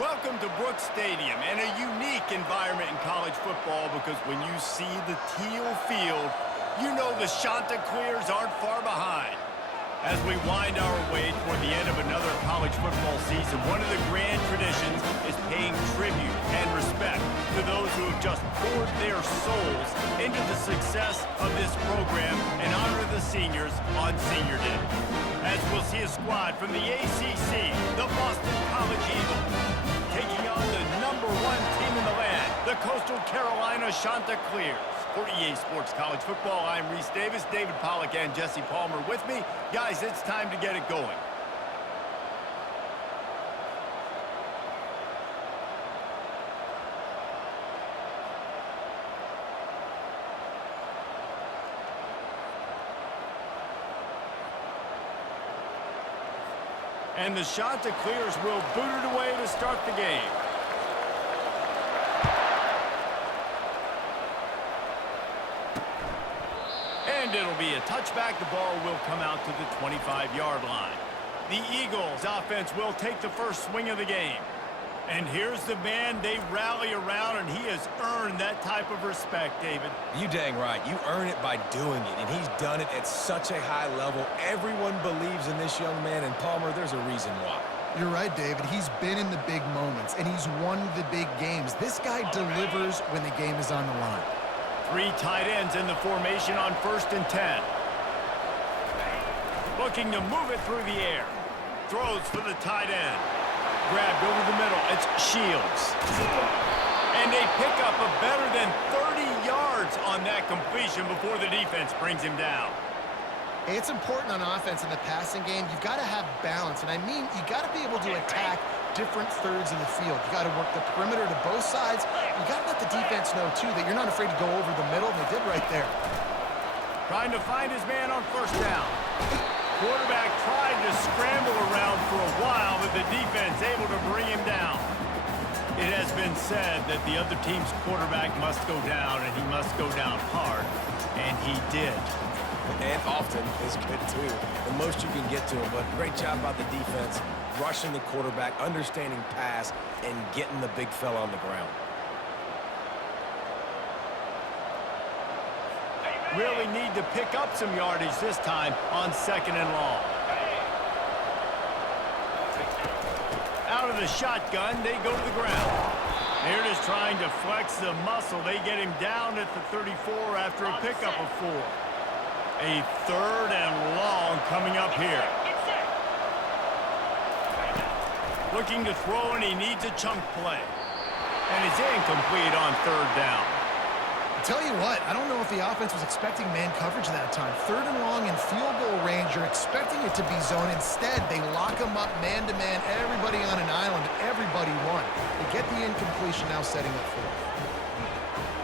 Welcome to Brooks Stadium, and a unique environment in college football because when you see the teal field, you know the Chanticleers aren't far behind. As we wind our way toward the end of another college football season, one of the grand traditions is paying tribute and respect to those who have just poured their souls into the success of this program and honor the seniors on Senior Day. As we'll see a squad from the ACC, the Boston College Eagles, taking on the #1 team in the land, the Coastal Carolina Chanticleers. For EA Sports College Football, I'm Reese Davis, David Pollack, and Jesse Palmer with me. Guys, it's time to get it going. And the Chanticleers will boot it away to start the game. And it'll be a touchback. The ball will come out to the 25-yard line. The Eagles offense will take the first swing of the game. And here's the man they rally around, and he has earned that type of respect, David. You dang right. You earn it by doing it, and he's done it at such a high level. Everyone believes in this young man, and Palmer, there's a reason why. You're right, David. He's been in the big moments, and he's won the big games. This guy delivers when the game is on the line. 3 tight ends in the formation on 1st and 10. Looking to move it through the air. Throws for the tight end. Grabbed over the middle. It's Shields. And they pick up a better than 30 yards on that completion before the defense brings him down. It's important on offense in the passing game. You've got to have balance, and I mean you got to be able to attack different thirds of the field. You got to work the perimeter to both sides. You got to let the defense know, too, that you're not afraid to go over the middle. They did right there. Trying to find his man on 1st down. Quarterback tried to scramble around for a while, but the defense able to bring him down. It has been said that the other team's quarterback must go down, and he must go down hard, and he did. And often is good, too. The most you can get to him, but great job by the defense, rushing the quarterback, understanding pass, and getting the big fella on the ground. Really need to pick up some yardage this time on 2nd and long. Out of the shotgun, they go to the ground. They're just trying to flex the muscle. They get him down at the 34 after a pickup of 4. A 3rd and long coming up here. Looking to throw, and he needs a chunk play. And it's incomplete on 3rd down. Tell you what, I don't know if the offense was expecting man coverage that time. 3rd and long in field goal range, you're expecting it to be zone. Instead, they lock them up man-to-man, everybody on an island, everybody won. They get the incompletion, now setting up 4th.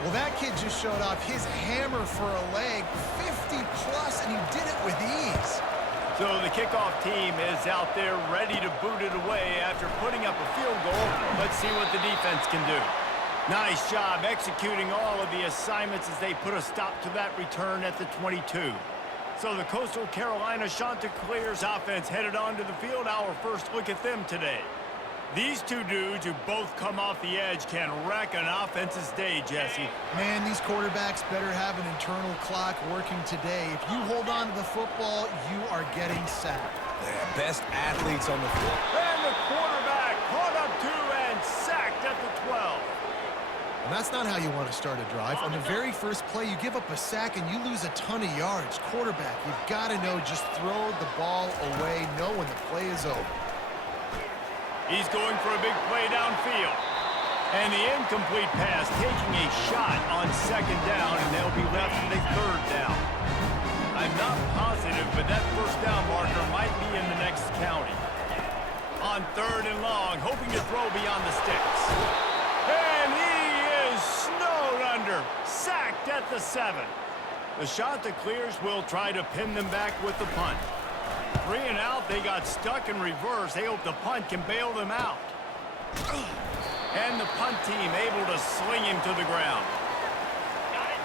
Well, that kid just showed off his hammer for a leg, 50-plus, and he did it with ease. So the kickoff team is out there ready to boot it away after putting up a field goal. Let's see what the defense can do. Nice job executing all of the assignments as they put a stop to that return at the 22. So the Coastal Carolina Chanticleers offense headed onto the field. Our first look at them today. These two dudes who both come off the edge can wreck an offense's day, Jesse. Man, these quarterbacks better have an internal clock working today. If you hold on to the football, you are getting sacked. Yeah, best athletes on the field. And the quarterback caught up to and sacked at the 12. And that's not how you want to start a drive. On the very first play, you give up a sack and you lose a ton of yards. Quarterback, you've got to know, just throw the ball away, know when the play is over. He's going for a big play downfield. And the incomplete pass taking a shot on 2nd down, and they'll be left with a 3rd down. I'm not positive, but that 1st down marker might be in the next county. On 3rd and long, hoping to throw beyond the sticks. And he is snowed under, sacked at the 7. The Chanticleers will try to pin them back with the punt. 3 and out, they got stuck in reverse. They hope the punt can bail them out. And the punt team able to sling him to the ground.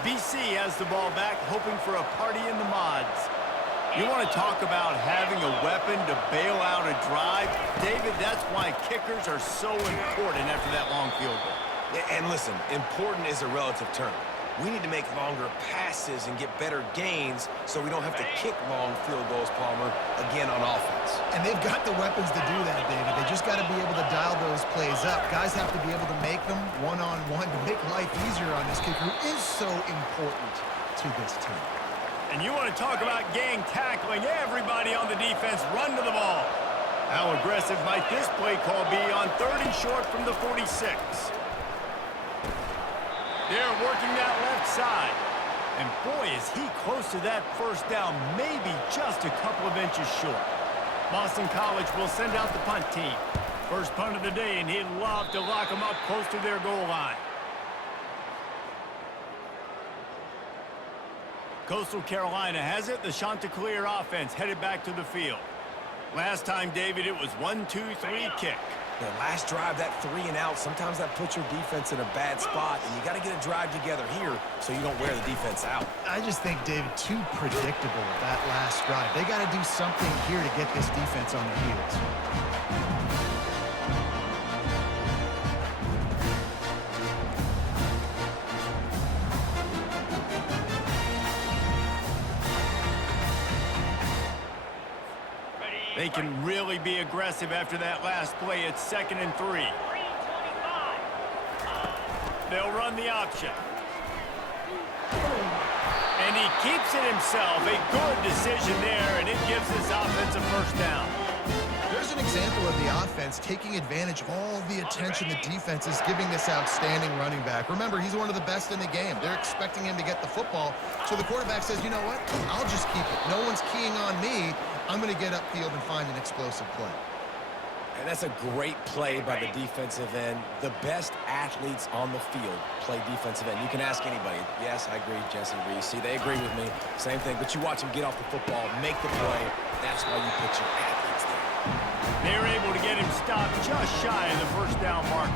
BC has the ball back, hoping for a party in the mods. You want to talk about having a weapon to bail out a drive. David, that's why kickers are so important after that long field goal. And listen, important is a relative term. We need to make longer passes and get better gains so we don't have to kick long field goals, Palmer, again on offense. And they've got the weapons to do that, David. They just got to be able to dial those plays up. Guys have to be able to make them one-on-one to make life easier on this kicker, who is so important to this team. And you want to talk about gang tackling, everybody on the defense run to the ball. How aggressive might this play call be on 3rd and short from the 46? They're working that left side. And boy, is he close to that first down, maybe just a couple of inches short. Boston College will send out the punt team. First punt of the day, and he'd love to lock them up close to their goal line. Coastal Carolina has it. The Chanticleer offense headed back to the field. Last time, David, it was 1-2-3 kick. The last drive, that 3 and out, sometimes that puts your defense in a bad spot, and you got to get a drive together here so you don't wear the defense out. I just think, David, too predictable that last drive. They got to do something here to get this defense on their heels. They can really be aggressive after that last play. It's 2nd and 3. They'll run the option. And he keeps it himself. A good decision there, and it gives this offense a first down. There's an example of the offense taking advantage of all the attention the defense is giving this outstanding running back. Remember, he's one of the best in the game. They're expecting him to get the football. So the quarterback says, you know what? I'll just keep it. No one's keying on me. I'm going to get upfield and find an explosive play. And that's a great play by the defensive end. The best athletes on the field play defensive end. You can ask anybody. Yes, I agree, Jesse Reese. See, they agree with me. Same thing. But you watch them get off the football, make the play. That's why you put your athletes there. They're able to get him stopped just shy of the first down mark.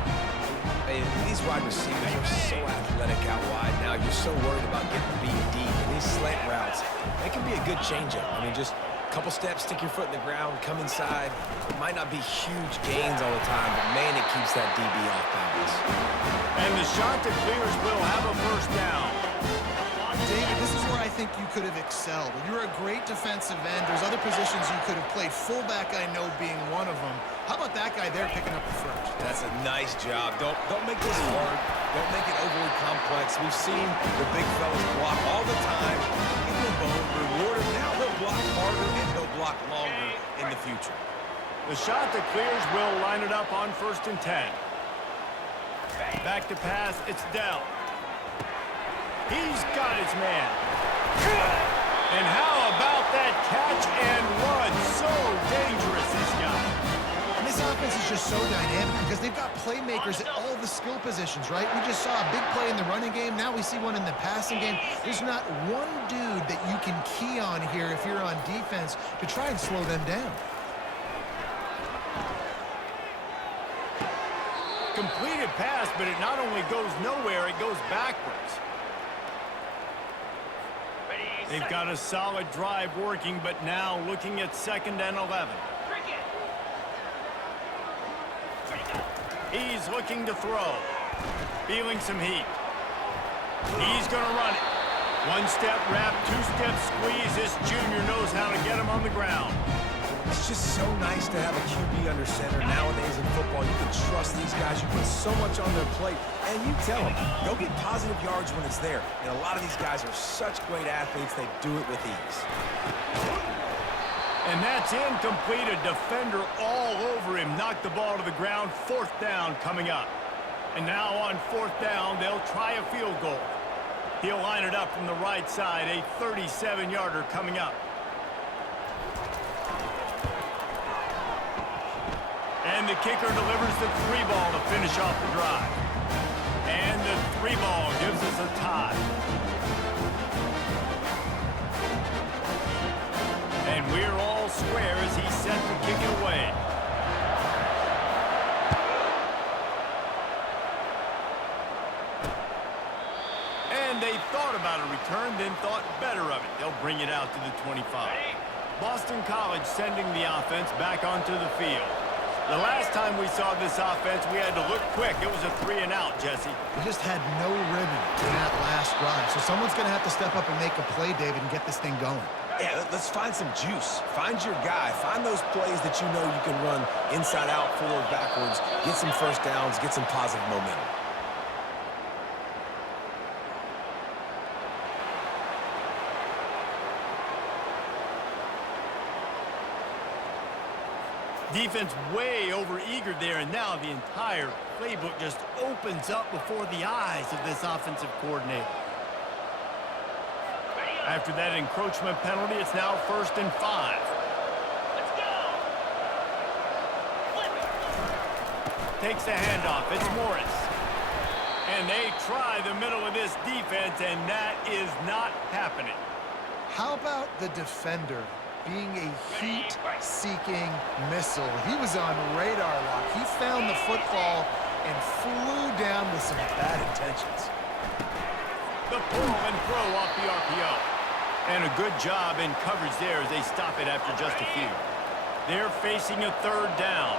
Hey, these wide receivers are so athletic out wide now. You're so worried about getting beat deep. And these slant routes, they can be a good changeup. I mean, just couple steps, stick your foot in the ground, come inside. It might not be huge gains all the time, but man, it keeps that DB off balance. And the Chanticleers will have a first down. David, this is where I think you could have excelled. You're a great defensive end. There's other positions you could have played. Fullback, I know, being one of them. How about that guy there picking up the first? That's a nice job. Don't make this hard. Don't make it overly complex. We've seen the big fellas block all the time. Give them a bone, reward them. Now they'll block harder and they'll block longer in the future. The Chanticleers will line it up on 1st and 10. Back to pass, it's Dell. He's got his man. And how about that catch and run? So dangerous, this guy. And this offense is just so dynamic because they've got playmakers at all the skill positions, right? We just saw a big play in the running game. Now we see one in the passing game. There's not one dude that you can key on here if you're on defense to try and slow them down. Completed pass, but it not only goes nowhere, it goes backwards. They've got a solid drive working, but now looking at 2nd and 11. He's looking to throw. Feeling some heat. He's going to run it. One-step wrap, two-step squeeze. This junior knows how to get him on the ground. It's just so nice to have a QB under center. Nowadays in football, you can trust these guys. You put so much on their plate, and you tell them, go get positive yards when it's there. And a lot of these guys are such great athletes, they do it with ease. And that's incomplete. A defender all over him. Knocked the ball to the ground. 4th down coming up. And now on 4th down, they'll try a field goal. He'll line it up from the right side. A 37-yarder coming up. And the kicker delivers the 3-ball to finish off the drive. And the 3-ball gives us a tie. And we're all square as he set to kick it away. And they thought about a return, then thought better of it. They'll bring it out to the 25. Boston College sending the offense back onto the field. The last time we saw this offense, we had to look quick. It was a 3-and-out, Jesse. They just had no rhythm in that last drive. So someone's going to have to step up and make a play, David, and get this thing going. Yeah, let's find some juice. Find your guy. Find those plays that you know you can run inside out, forward, backwards, get some first downs, get some positive momentum. Defense way over-eager there, and now the entire playbook just opens up before the eyes of this offensive coordinator. After that encroachment penalty, it's now 1st and 5. Let's go. Takes the handoff. It's Morris. And they try the middle of this defense, and that is not happening. How about the defender being a heat-seeking missile? He was on radar lock. He found the football and flew down with some bad intentions. The pull and throw off the RPO. And a good job in coverage there as they stop it after just a few. They're facing a 3rd down.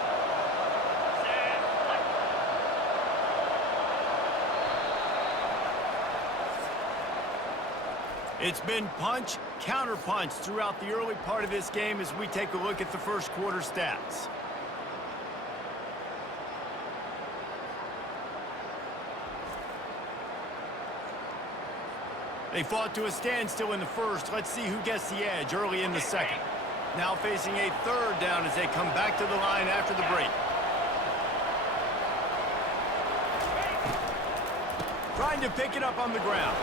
It's been punch, counter-punch throughout the early part of this game as we take a look at the first quarter stats. They fought to a standstill in the first. Let's see who gets the edge early in the second. Now facing a 3rd down as they come back to the line after the break. Trying to pick it up on the ground.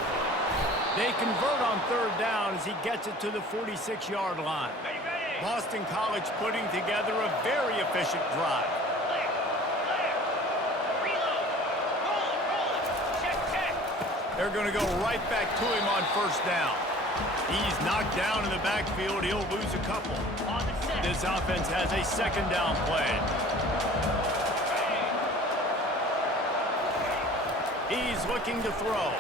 They convert on 3rd down as he gets it to the 46-yard line. Boston College putting together a very efficient drive. They're going to go right back to him on 1st down. He's knocked down in the backfield. He'll lose a couple. This offense has a 2nd down play. He's looking to throw.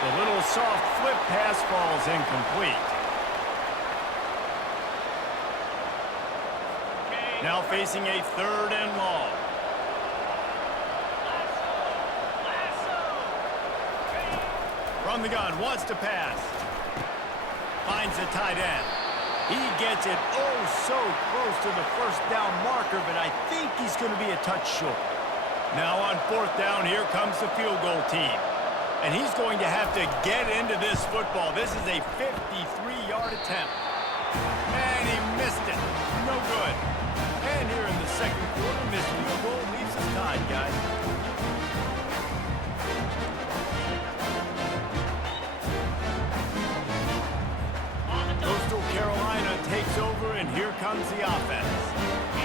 The little soft flip pass falls incomplete. Now facing a 3rd and long. From the gun, wants to pass. Finds the tight end. He gets it so close to the 1st down marker, but I think he's going to be a touch short. Now on 4th down, here comes the field goal team. And he's going to have to get into this football. This is a 53-yard attempt. And he missed it. No good. And here in the second quarter, missed field goal leaves us tied, guys. Coastal Carolina takes over, and here comes the offense.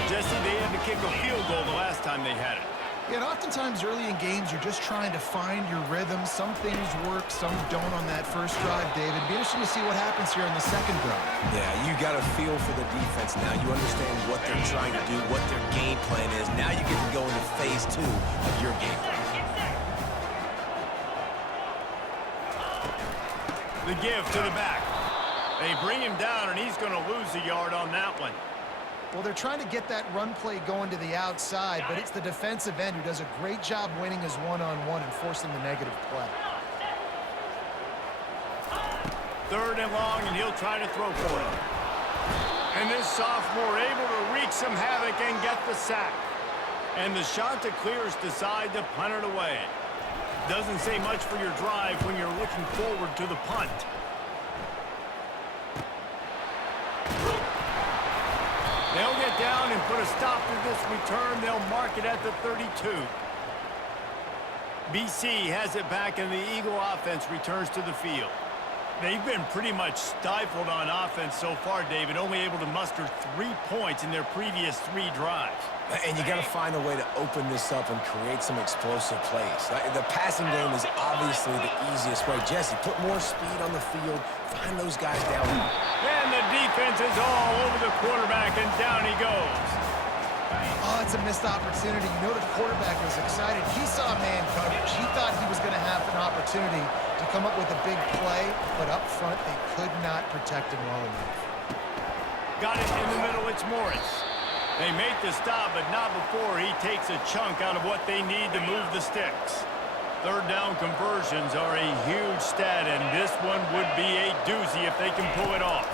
Jesse, they had to kick a field goal the last time they had it. Yeah, and oftentimes early in games, you're just trying to find your rhythm. Some things work, some don't on that first drive, David. It'd be interesting to see what happens here in the second drive. Yeah, you got a feel for the defense now. You understand what they're trying to do, what their game plan is. Now you get to go into phase 2 of your game plan. The give to the back. They bring him down, and he's going to lose a yard on that one. Well, they're trying to get that run play going to the outside, but it's the defensive end who does a great job winning his one-on-one and forcing the negative play. 3rd and long, and he'll try to throw for it. And this sophomore able to wreak some havoc and get the sack. And the Chanticleers decide to punt it away. Doesn't say much for your drive when you're looking forward to the punt. They'll get down and put a stop to this return. They'll mark it at the 32. BC has it back, and the Eagle offense returns to the field. They've been pretty much stifled on offense so far, David, only able to muster 3 points in their previous 3 drives. And you got to find a way to open this up and create some explosive plays. The passing game is obviously the easiest way. Jesse, put more speed on the field. Find those guys down. And the defense is all over the quarterback, and down he goes. Oh, it's a missed opportunity. You know the quarterback was excited. He saw man coverage. He thought he was going to have an opportunity to come up with a big play, but up front they could not protect him well enough. Got it in the middle, it's Morris. They make the stop, but not before he takes a chunk out of what they need to move the sticks. Third down conversions are a huge stat, and this one would be a doozy if they can pull it off.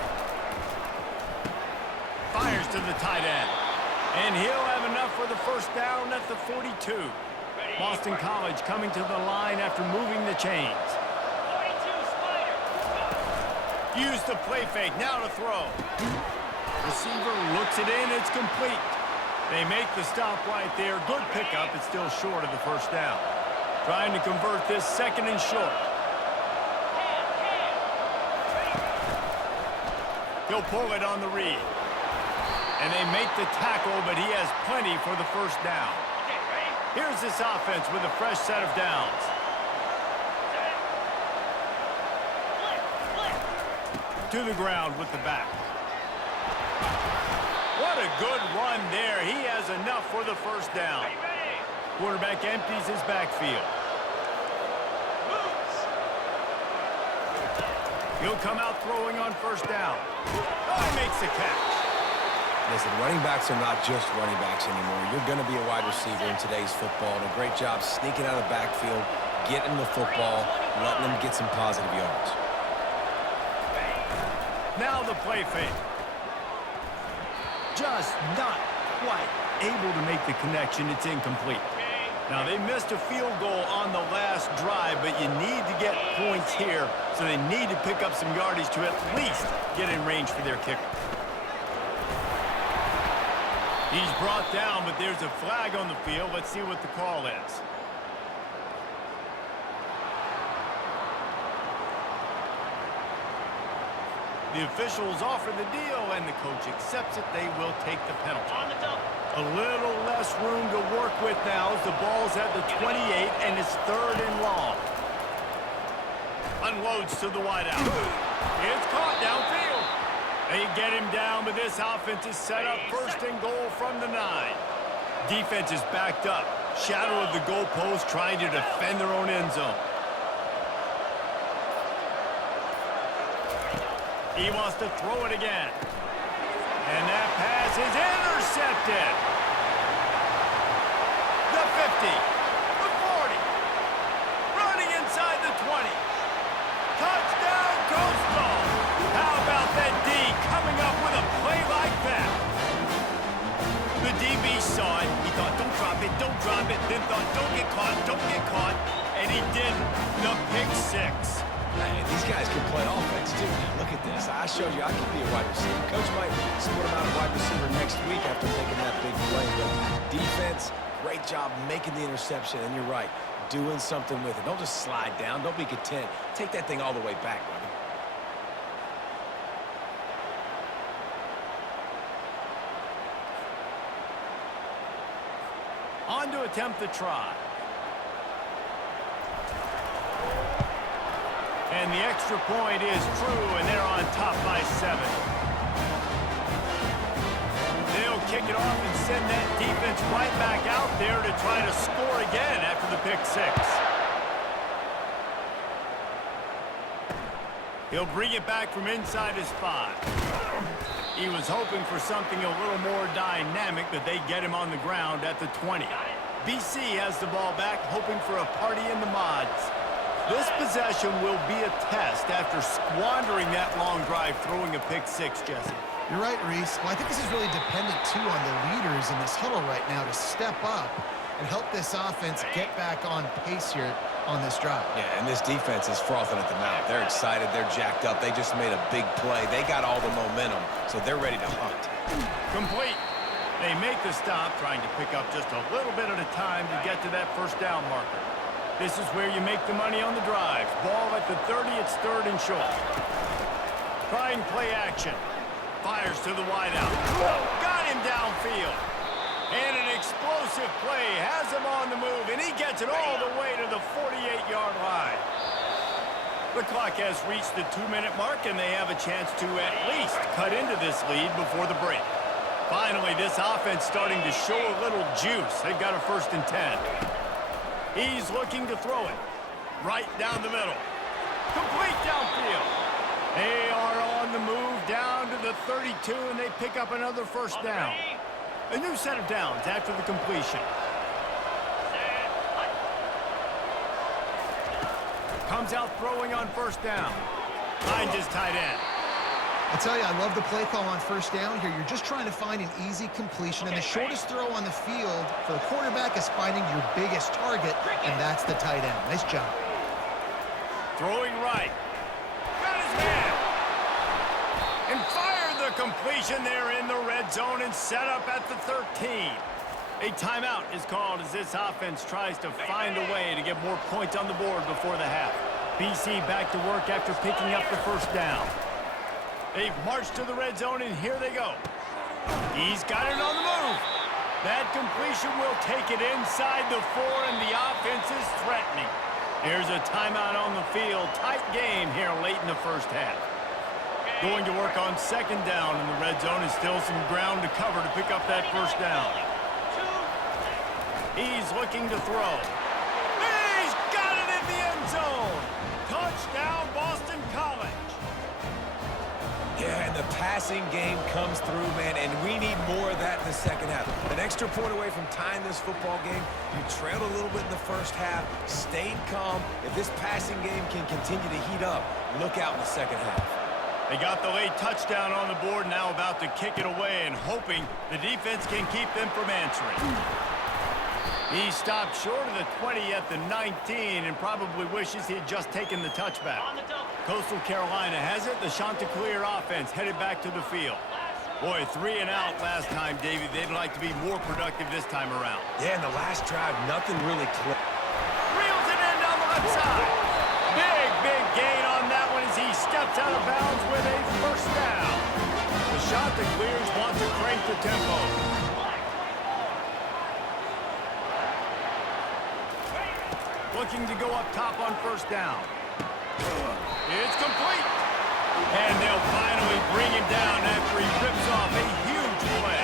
Fires to the tight end. And he'll have enough for the first down at the 42. Boston College coming to the line after moving the chains. Use the play fake, now to throw. Receiver looks it in, it's complete. They make the stop right there. Good pickup, it's still short of the first down. Trying to convert this second and short. He'll pull it on the read. And they make the tackle, but he has plenty for the first down. Here's this offense with a fresh set of downs. To the ground with the back. What a good run there. He has enough for the first down. Quarterback empties his backfield. He'll come out throwing on first down. Oh, he makes the catch. Listen, running backs are not just running backs anymore. You're going to be a wide receiver in today's football. And a great job sneaking out of the backfield, getting the football, letting them get some positive yards. Now the play fake. Just not quite able to make the connection. It's incomplete. Now, they missed a field goal on the last drive, but you need to get points here, so they need to pick up some yardage to at least get in range for their kicker. He's brought down, but there's a flag on the field. Let's see what the call is. The officials offer the deal, and the coach accepts it. They will take the penalty. A little less room to work with now as the ball's at the 28, and it's third and long. Unloads to the wideout. It's caught downfield. They get him down, but this offense is set up first and goal from the 9. Defense is backed up. Shadow of the goalpost trying to defend their own end zone. He wants to throw it again. And that pass is intercepted. The 50. The 40. Running inside the 20. Touchdown, Coastal. How about that D coming up with a play like that? The DB saw it. He thought, don't drop it, don't drop it. Then thought, don't get caught, don't get caught. And he didn't. The pick 6. Hey, these guys can play offense, too. Now, look at this. I showed you I can be a wide receiver. Coach might split him out a wide receiver next week after making that big play. But defense, great job making the interception. And you're right, doing something with it. Don't just slide down. Don't be content. Take that thing all the way back, brother. On to attempt the try. And the extra point is true, and they're on top by 7. They'll kick it off and send that defense right back out there to try to score again after the pick 6. He'll bring it back from inside his 5. He was hoping for something a little more dynamic, but they get him on the ground at the 20. BC has the ball back, hoping for a party in the mods. This possession will be a test after squandering that long drive, throwing a pick 6, Jesse. You're right, Reese. Well, I think this is really dependent, too, on the leaders in this huddle right now to step up and help this offense get back on pace here on this drive. Yeah, and this defense is frothing at the mouth. They're excited. They're jacked up. They just made a big play. They got all the momentum, so they're ready to hunt. Complete. They make the stop, trying to pick up just a little bit at a time to get to that first down marker. This is where you make the money on the drives. Ball at the 30, it's third and short. Trying play action. Fires to the wideout. Got him downfield. And an explosive play has him on the move, and he gets it all the way to the 48-yard line. The clock has reached the 2-minute mark, and they have a chance to at least cut into this lead before the break. Finally, this offense starting to show a little juice. They've got a first and 10. He's looking to throw it right down the middle. Complete downfield. They are on the move down to the the 32, and they pick up another first down. A new set of downs after the completion. Comes out throwing on first down. Finds his tight end. I tell you, I love the play call on first down here. You're just trying to find an easy completion, and the shortest throw on the field for the quarterback is finding your biggest target, and that's the tight end. Nice job. Throwing right. Got his man. And fired the completion there in the red zone and set up at the 13. A timeout is called as this offense tries to find a way to get more points on the board before the half. BC back to work after picking up the first down. They've marched to the red zone, and here they go. He's got it on the move. That completion will take it inside the 4, and the offense is threatening. Here's a timeout on the field. Tight game here late in the first half. Going to work on second down in the red zone, and still some ground to cover to pick up that first down. He's looking to throw. He's got it in the end zone. Touchdown, Boston College. Yeah, and the passing game comes through, man, and we need more of that in the second half. An extra point away from tying this football game. You trailed a little bit in the first half, stayed calm. If this passing game can continue to heat up, look out in the second half. They got the late touchdown on the board, now about to kick it away and hoping the defense can keep them from answering. He stopped short of the 20 at the 19 and probably wishes he had just taken the touchback. Coastal Carolina has it. The Chanticleer offense headed back to the field. Boy, 3 and out last time, Davey. They'd like to be more productive this time around. Yeah, in the last drive, nothing really clicked. Reels it in down the left side. Big gain on that one as he steps out of bounds with a first down. The Chanticleers want to crank the tempo. Looking to go up top on first down. It's complete. And they'll finally bring him down after he rips off a huge play.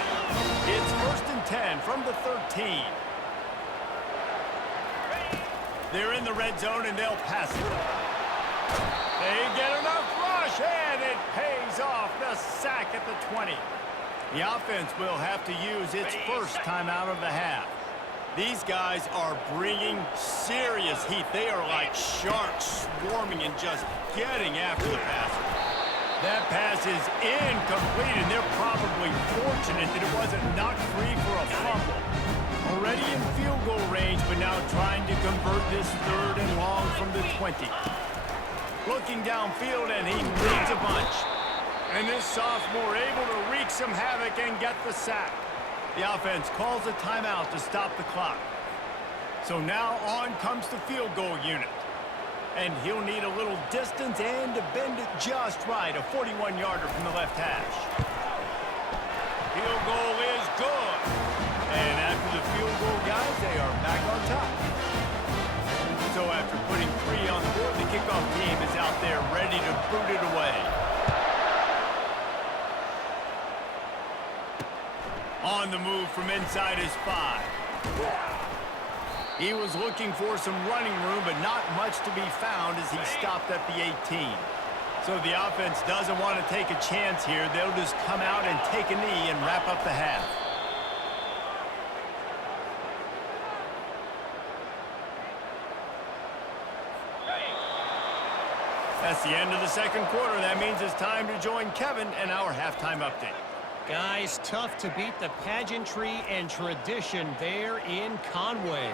It's 1st and 10 from the 13. They're in the red zone, and they'll pass it. They get enough rush, and it pays off. The sack at the 20. The offense will have to use its first timeout of the half. These guys are bringing serious heat. They are like sharks swarming and just getting after the passer. That pass is incomplete, and they're probably fortunate that it wasn't knocked free for a fumble. Already in field goal range, but now trying to convert this 3rd and long from the 20. Looking downfield, and he needs a bunch. And this sophomore able to wreak some havoc and get the sack. The offense calls a timeout to stop the clock. So now on comes the field goal unit. And he'll need a little distance and to bend it just right. A 41-yarder from the left hash. Field goal is good. And after the field goal, guys, they are back on top. So after putting 3 on the board, the kickoff team is out there ready to boot it away. On the move from inside his 5. He was looking for some running room, but not much to be found as he stopped at the 18. So the offense doesn't want to take a chance here. They'll just come out and take a knee and wrap up the half. That's the end of the second quarter. That means it's time to join Kevin and our halftime update. Guys, tough to beat the pageantry and tradition there in Conway.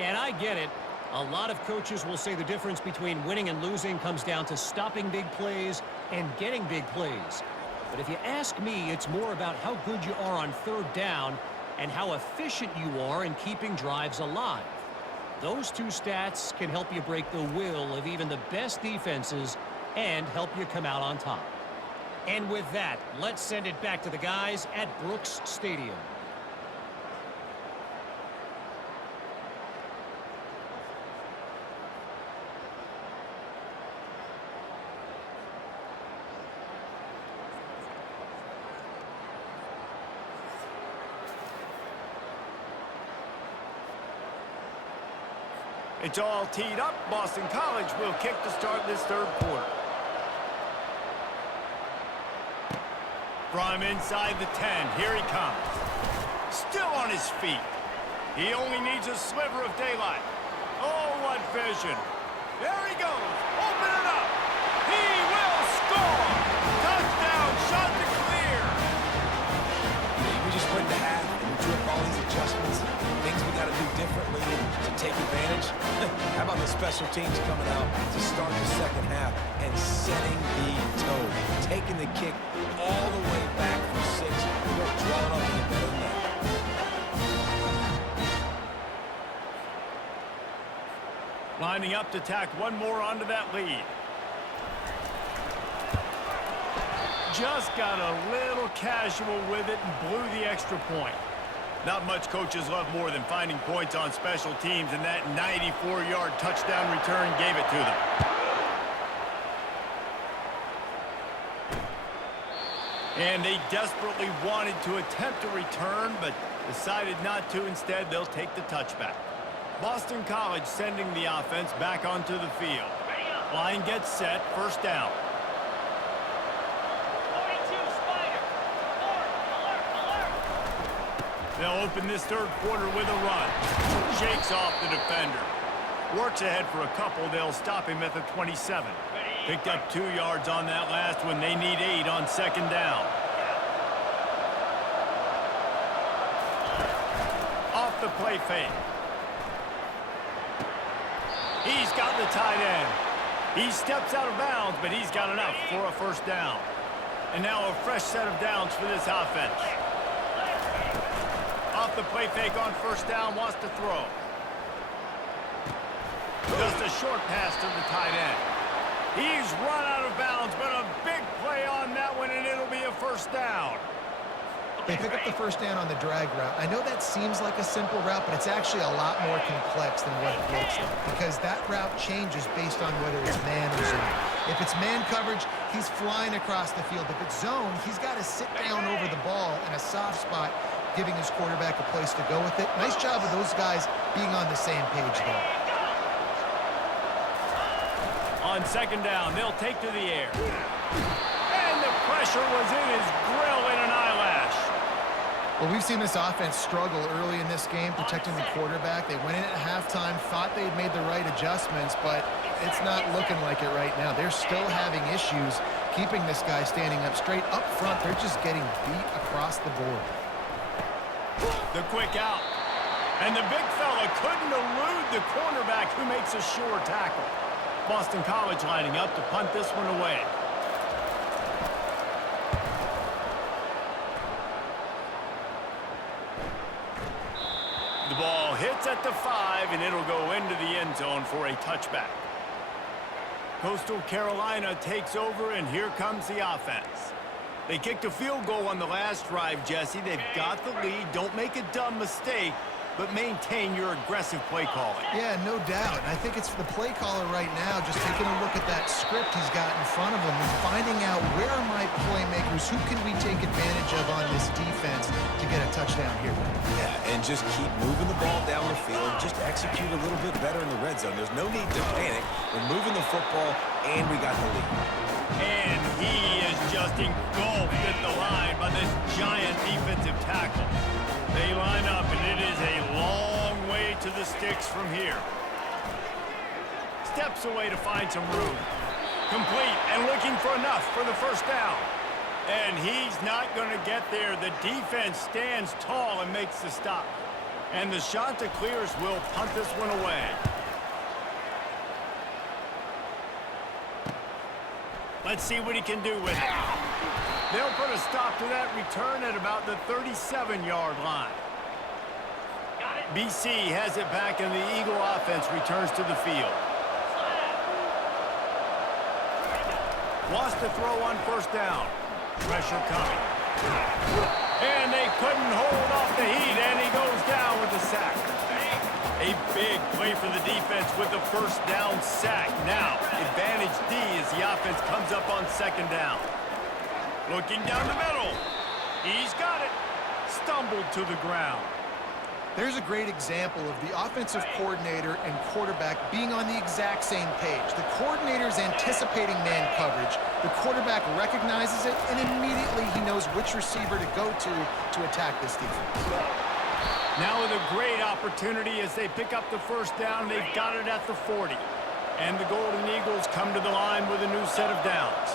And I get it. A lot of coaches will say the difference between winning and losing comes down to stopping big plays and getting big plays. But if you ask me, it's more about how good you are on 3rd down and how efficient you are in keeping drives alive. Those 2 stats can help you break the will of even the best defenses and help you come out on top. And with that, let's send it back to the guys at Brooks Stadium. It's all teed up. Boston College will kick to start this 3rd quarter. From inside the 10, here he comes. Still on his feet. He only needs a sliver of daylight. Oh, what vision. There he goes. Open it up. He will score. Touchdown, shot to clear. We just went to half and we took all these adjustments, things we got to do differently to take advantage. How about the special teams coming out to start the second half and setting the tone, taking the kick all the way back from 6. We don't draw it up any better than that. Lining up to tack one more onto that lead. Just got a little casual with it and blew the extra point. Not much coaches love more than finding points on special teams, and that 94-yard touchdown return gave it to them. And they desperately wanted to attempt a return, but decided not to. Instead, they'll take the touchback. Boston College sending the offense back onto the field. Line gets set, first down. They'll open this third quarter with a run. Shakes off the defender. Works ahead for a couple. They'll stop him at the 27. Picked up 2 yards on that last one. They need 8 on second down. Off the play fake. He's got the tight end. He steps out of bounds, but he's got enough for a first down. And now a fresh set of downs for this offense. Off the play fake on first down, wants to throw. Just a short pass to the tight end. He's run out of bounds, but a big play on that one, and it'll be a first down. They pick up the first down on the drag route. I know that seems like a simple route, but it's actually a lot more complex than what it looks like, because that route changes based on whether it's man or zone. If it's man coverage, he's flying across the field. If it's zone, he's got to sit down over the ball in a soft spot, giving his quarterback a place to go with it. Nice job of those guys being on the same page there. On second down, they'll take to the air. And the pressure was in his grill in an eyelash. Well, we've seen this offense struggle early in this game protecting the quarterback. They went in at halftime, thought they had made the right adjustments, but it's not looking like it right now. They're still having issues keeping this guy standing up straight. Up front, they're just getting beat across the board. The quick out. And the big fella couldn't elude the cornerback, who makes a sure tackle. Boston College lining up to punt this one away. The ball hits at the 5, and it'll go into the end zone for a touchback. Coastal Carolina takes over, and here comes the offense. They kicked a field goal on the last drive, Jesse. They've got the lead. Don't make a dumb mistake, but maintain your aggressive play calling. Yeah, no doubt. And I think it's the play caller right now just taking a look at that script he's got in front of him and finding out, where are my playmakers? Who can we take advantage of on this defense to get a touchdown here? Yeah, and just keep moving the ball down the field. Just execute a little bit better in the red zone. There's no need to panic. We're moving the football, and we got the lead. And he is just engulfed at the line by this giant defensive tackle. They line up, and it is a long way to the sticks from here. Steps away to find some room. Complete and looking for enough for the first down. And he's not going to get there. The defense stands tall and makes the stop. And the Chanticleers will punt this one away. Let's see what he can do with it. They'll put a stop to that return at about the 37-yard line. BC has it back, and the Eagle offense returns to the field. Wants to throw on first down. Pressure coming. And they couldn't hold off the heat, and he goes down with the sack. A big play for the defense with the first down sack. Now, advantage D as the offense comes up on second down. Looking down the middle. He's got it. Stumbled to the ground. There's a great example of the offensive coordinator and quarterback being on the exact same page. The coordinator's anticipating man coverage. The quarterback recognizes it, and immediately he knows which receiver to go to attack this defense. Now with a great opportunity as they pick up the first down, they've got it at the 40. And the Golden Eagles come to the line with a new set of downs.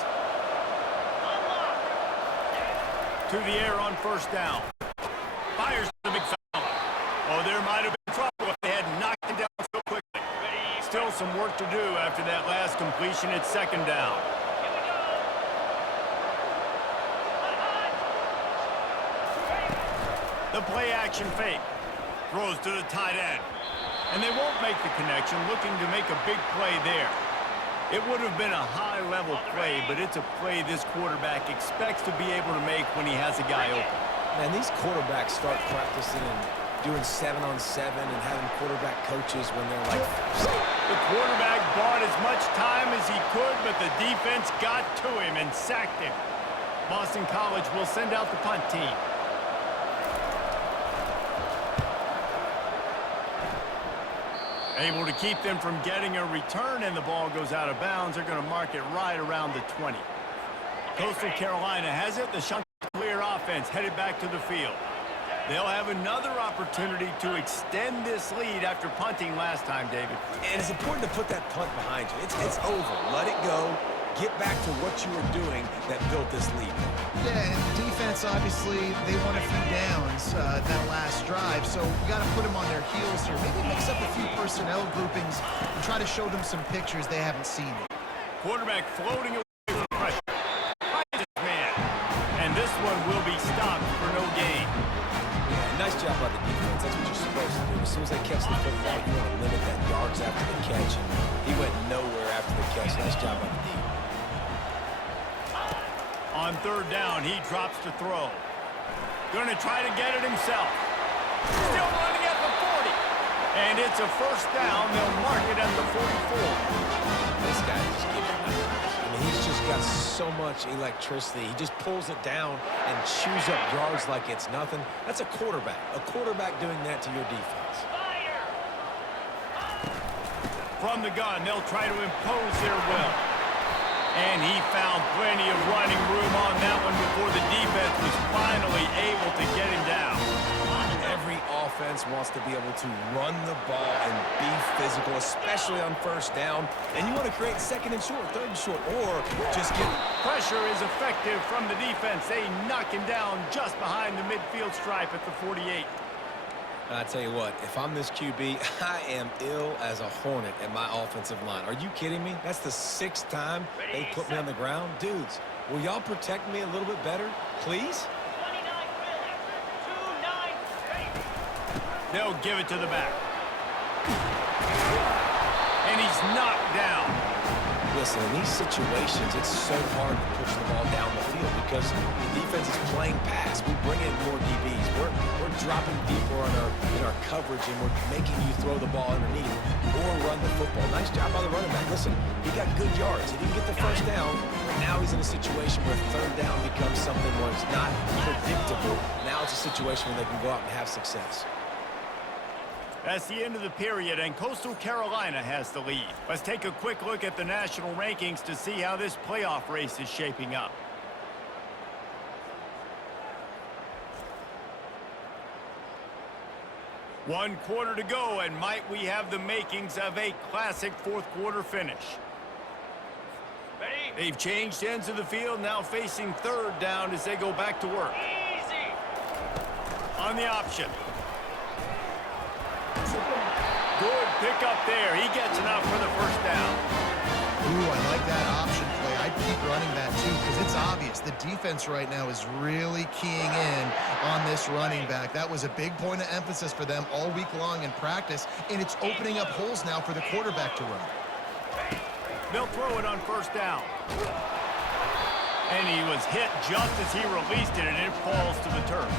To the air on first down. Fires the big foul. Oh, there might have been trouble if they had knocked him down so quickly. Still some work to do after that last completion at second down. The play action fake. Throws to the tight end. And they won't make the connection, looking to make a big play there. It would have been a high-level play, but it's a play this quarterback expects to be able to make when he has a guy open. Man, these quarterbacks start practicing and doing 7-on-7 and having quarterback coaches when they're like... The quarterback bought as much time as he could, but the defense got to him and sacked him. Boston College will send out the punt team. Able to keep them from getting a return, and the ball goes out of bounds. They're going to mark it right around the 20. Coastal Carolina has it. The Chanticleer offense headed back to the field. They'll have another opportunity to extend this lead after punting last time, David. And it's important to put that punt behind you. It's over. Let it go. Get back to what you were doing that built this lead. Yeah, and the defense, obviously, they won a few downs that last drive, so you got to put them on their heels here. Maybe mix up a few personnel groupings and try to show them some pictures they haven't seen. Quarterback floating away from pressure. Finds his man. And this one will be stopped for no gain. Yeah, nice job by the defense. That's what you're supposed to do. As soon as they catch the football, you want to limit that yards after the catch. And he went nowhere after the catch. Nice job by the defense. On third down, he drops to throw. Going to try to get it himself. Still running at the 40. And it's a first down. They'll mark it at the 44. This guy just gives him I mean, he's just got so much electricity. He just pulls it down and chews up yards like it's nothing. That's a quarterback. A quarterback doing that to your defense. From the gun, they'll try to impose their will. And he found plenty of running room on that one before the defense was finally able to get him down. Every offense wants to be able to run the ball and be physical, especially on first down. And you want to create second and short, third and short, or just get... Pressure is effective from the defense. They knock him down just behind the midfield stripe at the 48. I tell you what, if I'm this QB, I am ill as a hornet at my offensive line. Are you kidding me? That's the 6th time they put me on the ground. Dudes, will y'all protect me a little bit better, please? They'll give it to the back. And he's knocked down. Listen, in these situations, it's so hard to push the ball down the field because the defense is playing pass. We bring in more DBs. We're dropping deeper in our coverage, and we're making you throw the ball underneath or run the football. Nice job by the running back. Listen, he got good yards. He didn't get the first down, but now he's in a situation where third down becomes something where it's not predictable. Now it's a situation where they can go out and have success. That's the end of the period, and Coastal Carolina has the lead. Let's take a quick look at the national rankings to see how this playoff race is shaping up. One quarter to go, and might we have the makings of a classic fourth-quarter finish. They've changed ends of the field, now facing third down as they go back to work. Easy. On the option. Good pick up there. He gets enough for the first down. Ooh, I like that option play. I'd keep running that too because it's obvious the defense right now is really keying in on this running back. That was a big point of emphasis for them all week long in practice, and it's opening up holes now for the quarterback to run. They'll throw it on first down. And he was hit just as he released it, and it falls to the turf.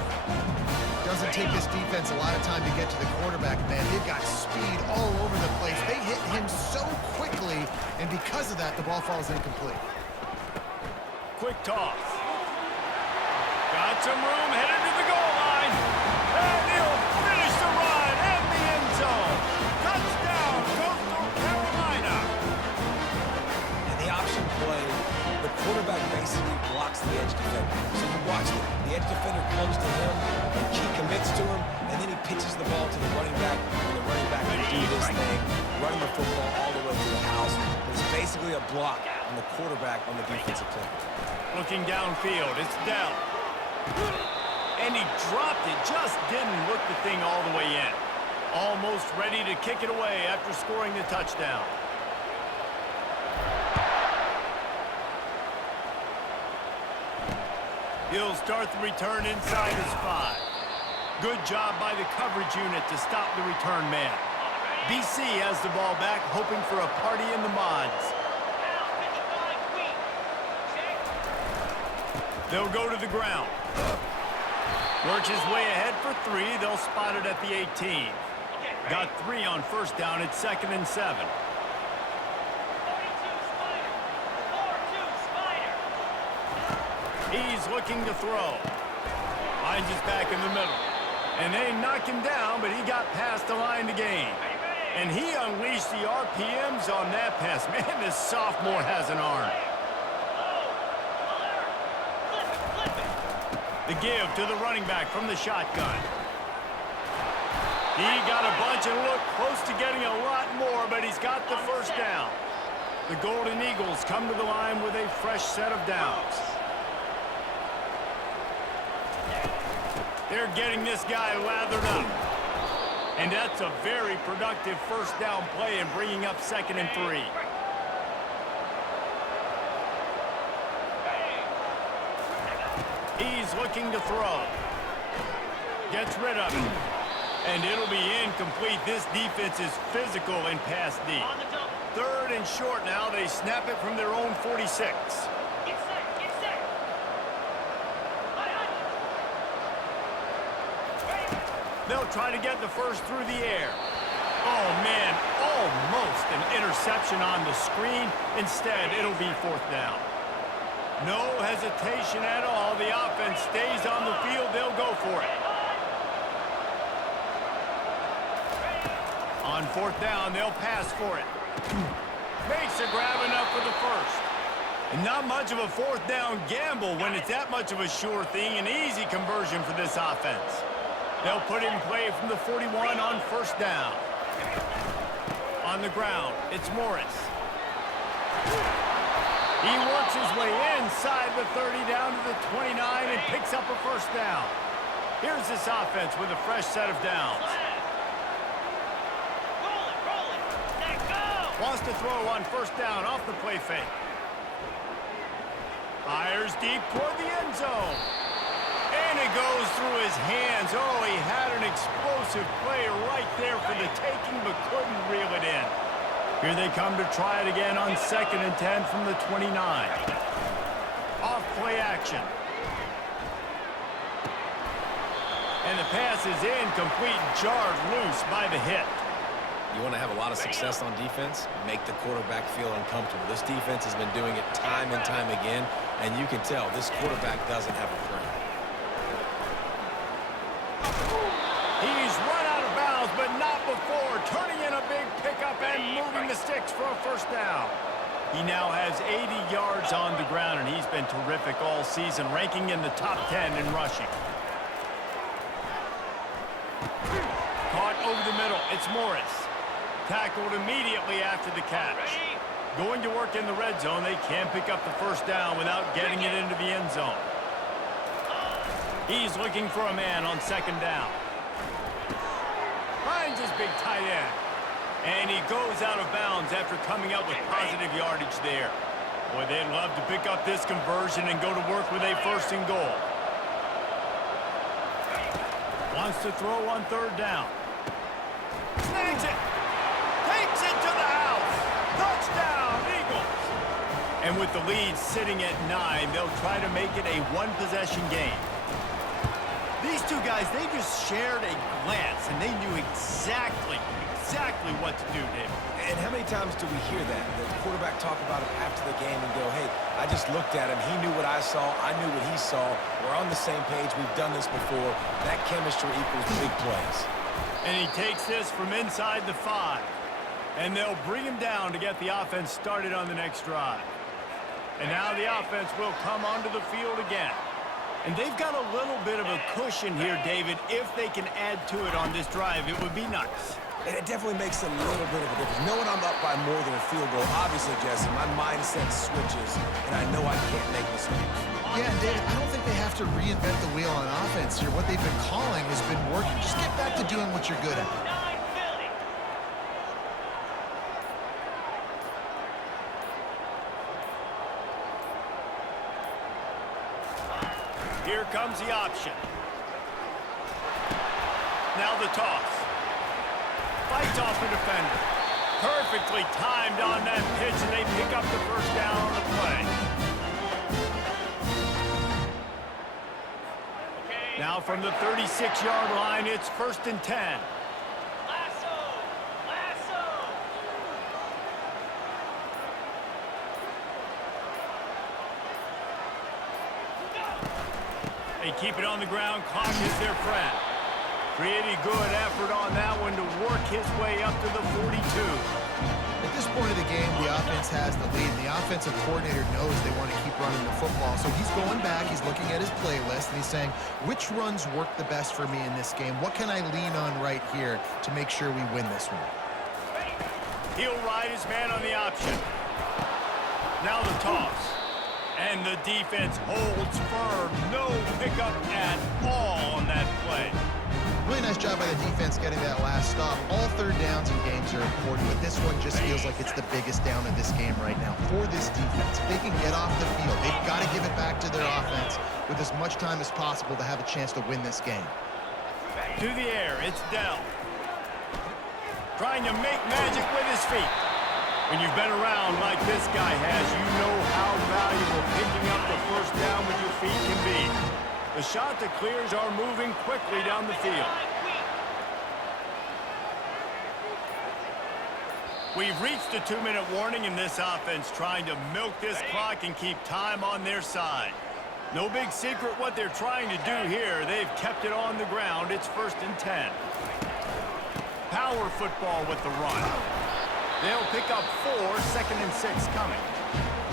Doesn't take this defense a lot of time to get to the quarterback, man. They've got speed all over the place. They hit him so quickly, and because of that, the ball falls incomplete. Quick toss. Got some room, headed to the goal line. And he'll finish the run. gets to him, and then he pitches the ball to the running back, and the running back can do this thing, running the football all the way to the house. It's basically a block on the quarterback on the defensive play. Looking downfield, it's down. And he dropped it, just didn't look the thing all the way in. Almost ready to kick it away after scoring the touchdown. He'll start the return inside his 5. Good job by the coverage unit to stop the return man. BC has the ball back, hoping for a party in the mods. They'll go to the ground. Works his way ahead for 3. They'll spot it at the 18. Got 3 on first down. It's 2nd and 7. He's looking to throw. Finds his back in the middle. And they knock him down, but he got past the line to gain. And he unleashed the RPMs on that pass. Man, this sophomore has an arm. The give to the running back from the shotgun. He got a bunch and looked close to getting a lot more, but he's got the first down. The Golden Eagles come to the line with a fresh set of downs. They're getting this guy lathered up. And that's a very productive first down play and bringing up 2nd and 3. He's looking to throw. Gets rid of it. And it'll be incomplete. This defense is physical in pass D. 3rd and short now. They snap it from their own 46. They'll try to get the first through the air. Oh, man, almost an interception on the screen. Instead, it'll be 4th down. No hesitation at all. The offense stays on the field. They'll go for it. On 4th down, they'll pass for it. Makes a grab enough for the first. And not much of a 4th down gamble when it's that much of a sure thing. An easy conversion for this offense. They'll put in play from the 41 on first down. On the ground, it's Morris. He works his way inside the 30 down to the 29 and picks up a first down. Here's this offense with a fresh set of downs. Wants to throw on first down off the play fake. Fires deep toward the end zone. And it goes through his hands. Oh, he had an explosive play right there for the taking, but couldn't reel it in. Here they come to try it again on 2nd and 10 from the 29. Off play action. And the pass is incomplete, jarred loose by the hit. You want to have a lot of success on defense, make the quarterback feel uncomfortable. This defense has been doing it time and time again, and you can tell this quarterback doesn't have a friend. He's run out of bounds, but not before. Turning in a big pickup and moving the sticks for a first down. He now has 80 yards on the ground, and he's been terrific all season, ranking in the top 10 in rushing. Caught over the middle. It's Morris. Tackled immediately after the catch. Going to work in the red zone. They can't pick up the first down without getting it into the end zone. He's looking for a man on 2nd down. Finds his big tight end. And he goes out of bounds after coming up with positive yardage there. Boy, they'd love to pick up this conversion and go to work with a 1st and goal. Wants to throw on 3rd down. Snags it. Takes it to the house. Touchdown, Eagles. And with the lead sitting at 9, they'll try to make it a 1-possession game. These two guys, they just shared a glance, and they knew exactly what to do, David. And how many times do we hear that? The quarterback talk about it after the game and go, hey, I just looked at him. He knew what I saw. I knew what he saw. We're on the same page. We've done this before. That chemistry equals big plays. And he takes this from inside the 5. And they'll bring him down to get the offense started on the next drive. And now the offense will come onto the field again. And they've got a little bit of a cushion here, David. If they can add to it on this drive, it would be nice. And it definitely makes a little bit of a difference. Knowing I'm up by more than a field goal, obviously, Jesse, my mindset switches, and I know I can't make mistakes. Yeah, and David, I don't think they have to reinvent the wheel on offense here. What they've been calling has been working. Just get back to doing what you're good at. Here comes the option. Now the toss. Fights off the defender. Perfectly timed on that pitch, and they pick up the first down on the play. Now from the 36-yard line, it's 1st and 10. They keep it on the ground. Clock is their friend. Pretty good effort on that one to work his way up to the 42. At this point of the game, the offense has the lead. The offensive coordinator knows they want to keep running the football. So he's going back, he's looking at his playlist, and he's saying, which runs work the best for me in this game? What can I lean on right here to make sure we win this one? He'll ride his man on the option. Now the toss. And the defense holds firm. No pickup at all on that play. Really nice job by the defense getting that last stop. All third downs in games are important, but this one just feels like it's the biggest down of this game right now for this defense. If they can get off the field, they've got to give it back to their offense with as much time as possible to have a chance to win this game. To the air, it's Dell. Trying to make magic with his feet. When you've been around like this guy has, you know how valuable picking up the first down with your feet can be. The shot that clears are moving quickly down the field. We've reached a 2-minute warning in this offense, trying to milk this clock and keep time on their side. No big secret what they're trying to do here. They've kept it on the ground. It's 1st and 10. Power football with the run. They'll pick up 4, 2nd and 6 coming.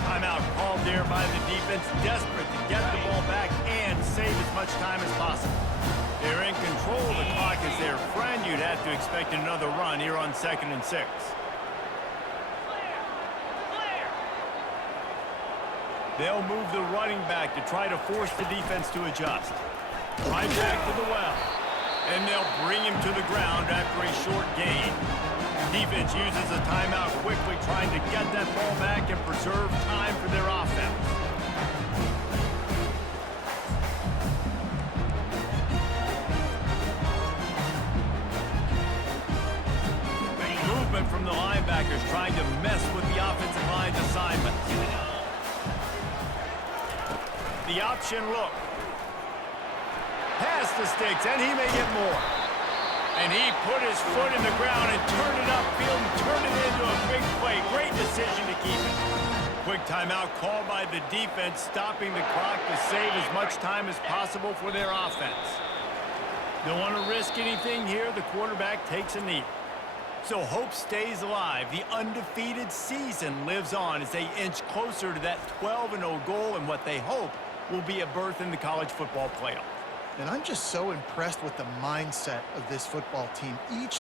Timeout called there by the defense, desperate to get the ball back and save as much time as possible. They're in control. The clock is their friend. You'd have to expect another run here on 2nd and 6. They'll move the running back to try to force the defense to adjust. Right back to the well. And they'll bring him to the ground after a short gain. Defense uses a timeout quickly, trying to get that ball back and preserve time for their offense. Movement from the linebackers trying to mess with the offensive line's assignments. The option look. Pass the sticks, and he may get more. And he put his foot in the ground and turned it upfield and turned it into a big play. Great decision to keep it. Quick timeout called by the defense, stopping the clock to save as much time as possible for their offense. Don't want to risk anything here. The quarterback takes a knee. So hope stays alive. The undefeated season lives on as they inch closer to that 12-0 goal and what they hope will be a berth in the college football playoff. And I'm just so impressed with the mindset of this football team. Each